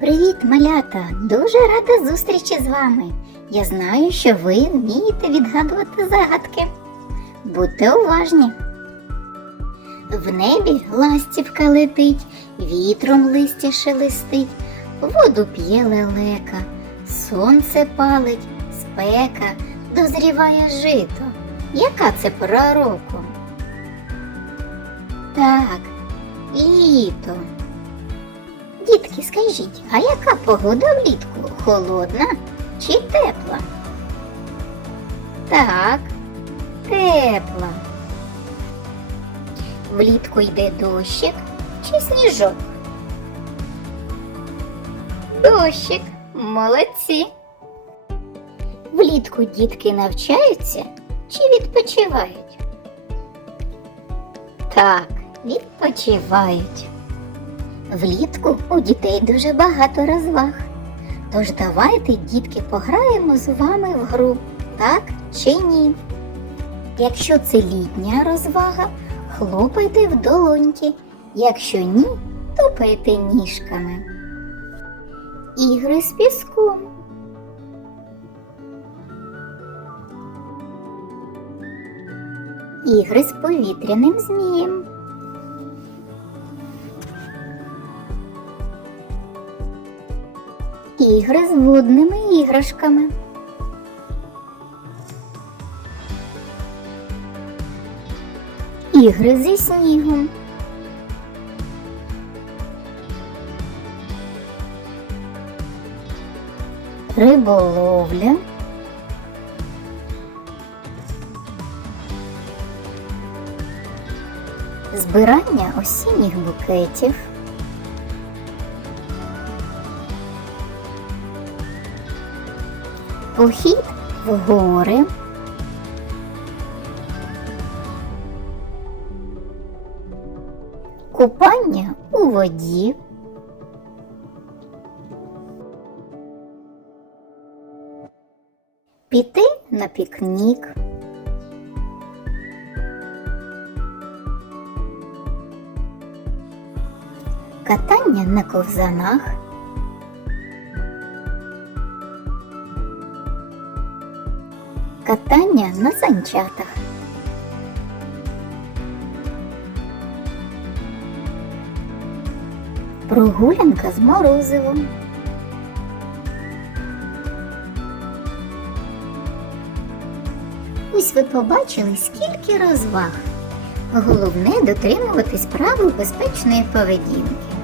Привіт, малята! Дуже рада зустрічі з вами. Я знаю, що ви вмієте відгадувати загадки. Будьте уважні. В небі ластівка летить, вітром листя шелестить, воду п'є лелека, сонце палить, спека, дозріває жито. Яка це пора року? Так, літо. Дітки, скажіть, а яка погода влітку? Холодна чи тепла? Так, тепла. Влітку йде дощик чи сніжок? Дощик, молодці. Влітку дітки навчаються чи відпочивають? Так, відпочивають. Влітку у дітей дуже багато розваг. Тож давайте, дітки, пограємо з вами в гру, так чи ні? Якщо це літня розвага, хлопайте в долоньки. Якщо ні, тупайте ніжками. Ігри з піском. Ігри з повітряним змієм. Ігри з водними іграшками. Ігри зі снігом. Риболовля. Збирання осінніх букетів. Похід в гори. Купання у воді. Піти на пікнік. Катання на ковзанах. Катання на санчатах. Прогулянка з морозивом. Ось ви побачили, скільки розваг. Головне дотримуватись правил безпечної поведінки.